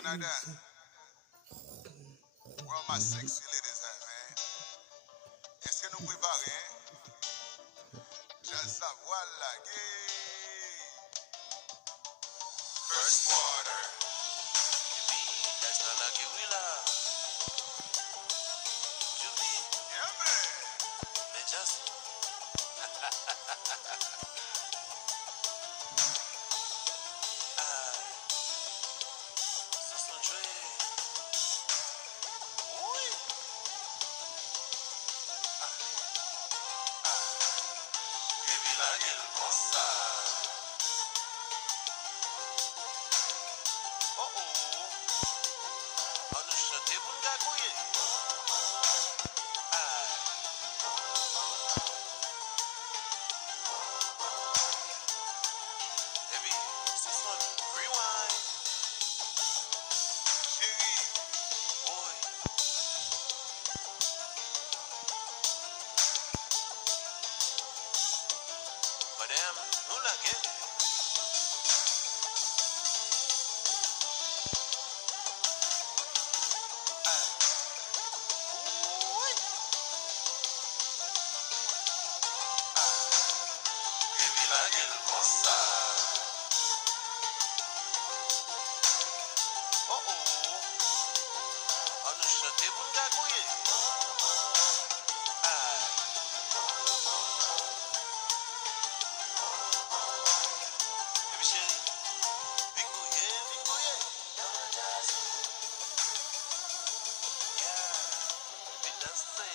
Another. Where all my sexy ladies at, man? Est-ce que nous préparons? Just voilà, yeah. First quarter. That's not like you will Juby, Yeah, man. they just Sosondre. Oui. Baby, like el cosa. Oh oh. Anushate bunga kuye. Baby, this one rewind. Chérie, Boy, madam, no like it. Oui. baby, like el cosa. Oh oh. Anushate bunga kuye. Baby chérie, vinguye, vinguye. Yeah, vinase.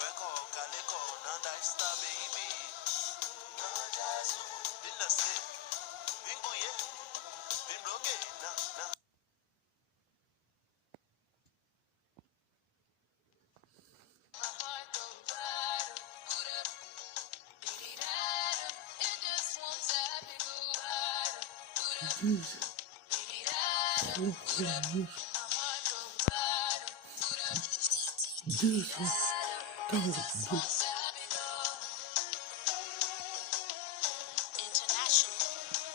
Weko, kaleko, nanda ista baby. Vinase, vinguye, vinbloge, na na. International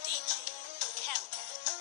DJ Camcat.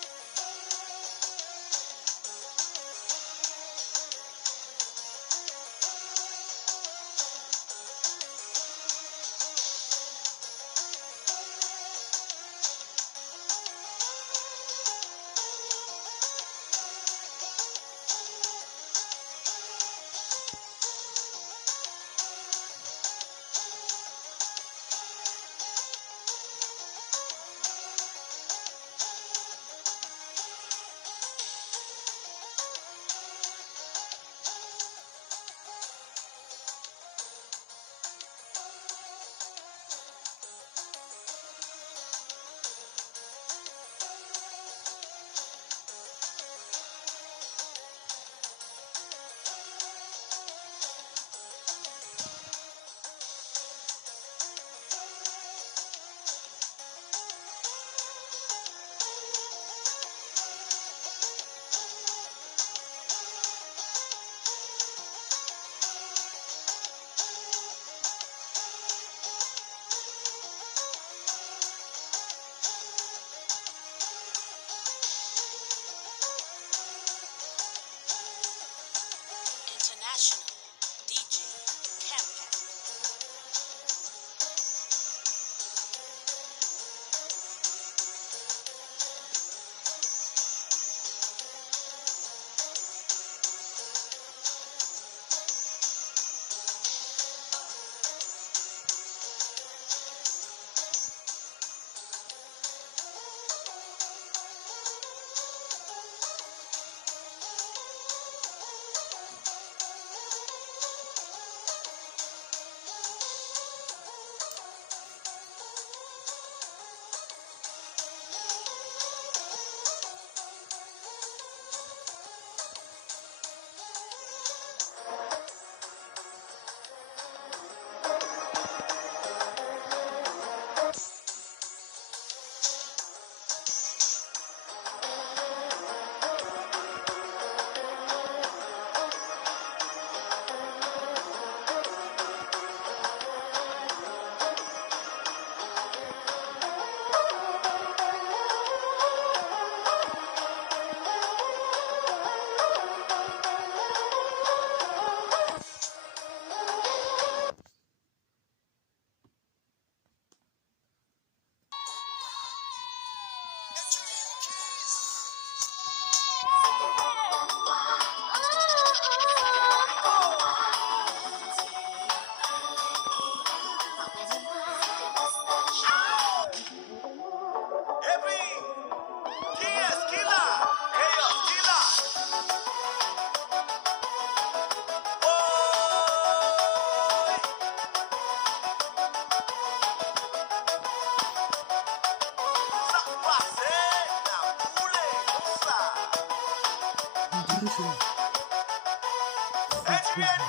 Adrian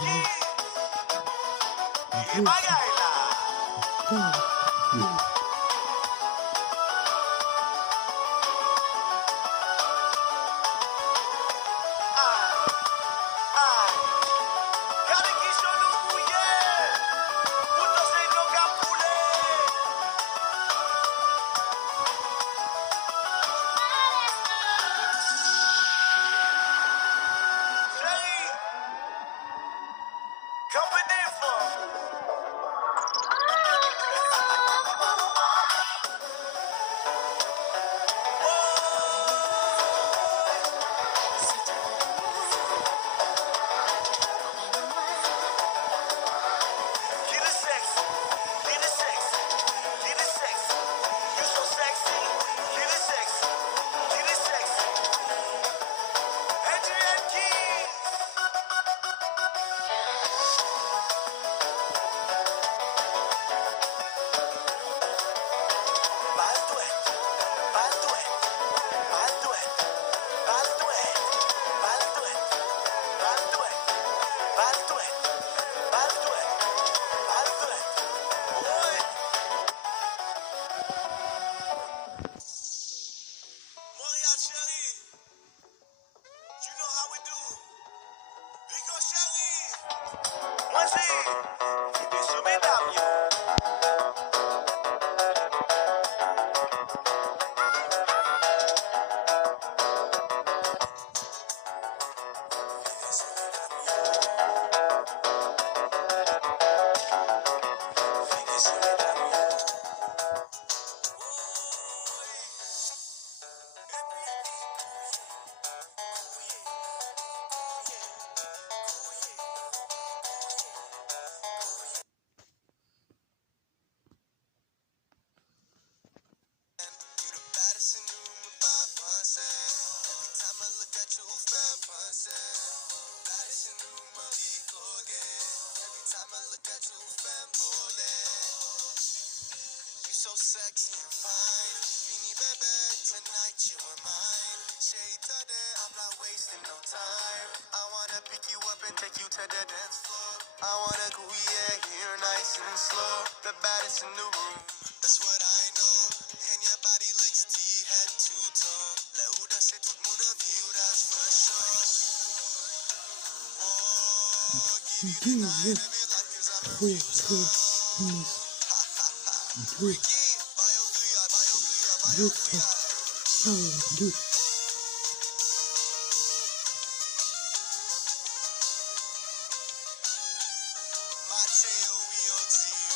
Key. Ibagaila. Kalikisho Lubuye. Puto Señor Capule. Sherry. Company for. Get it sexy. Get it sexy. Get it sexy. You so sexy. Get it sexy. Get it sexy. Adrian Key. Balduet. Balduet. Balduet. Balduet. Balduet. Balduet. Balduet. Balduet. Balduet. Boy. Montreal Chérie. You know how we do. Rico Chérie. Moi j'ai. Qui peut se mesdames, yo. So sexy and fine, Beanie baby, tonight you are mine. Shade today, I'm not wasting no time. I wanna pick you up and take you to the dance floor. I wanna go here nice and slow. The baddest in the room, that's what I know. And your body licks tea, head to toe. Le où danser tout le monde a vu, that's for sure. Oh, give me the night of your life, 'cause I'm a freak show. Mateo Rio to you.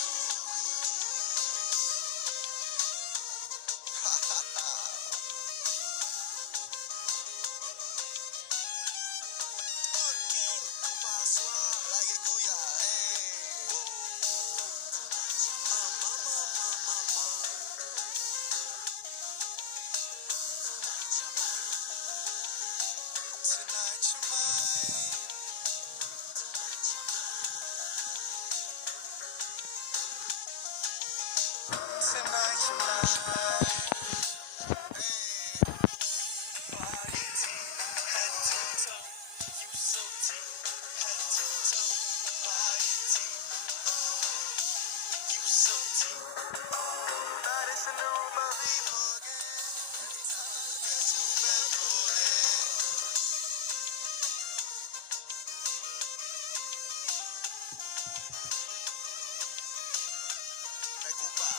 Fucking compassoir, like a couilla, hey. Mama. Tonight you're mine. Tonight you're mine. Hey. Body deep, head to toe. You so deep, head to toe. Body deep, you so deep. Baddest in the room, I'll be forget. Every time I look at you, Fembole. Me compa.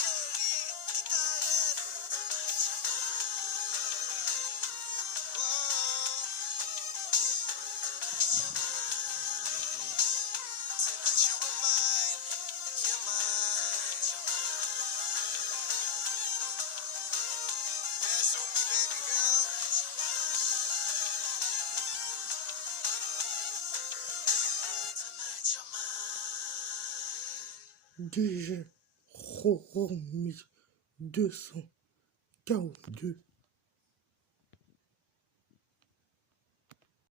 Jerry, guitarra. Tonight you are mine, you're mine. Dance with me, baby girl. Tonight you're mine. DJ Romy 242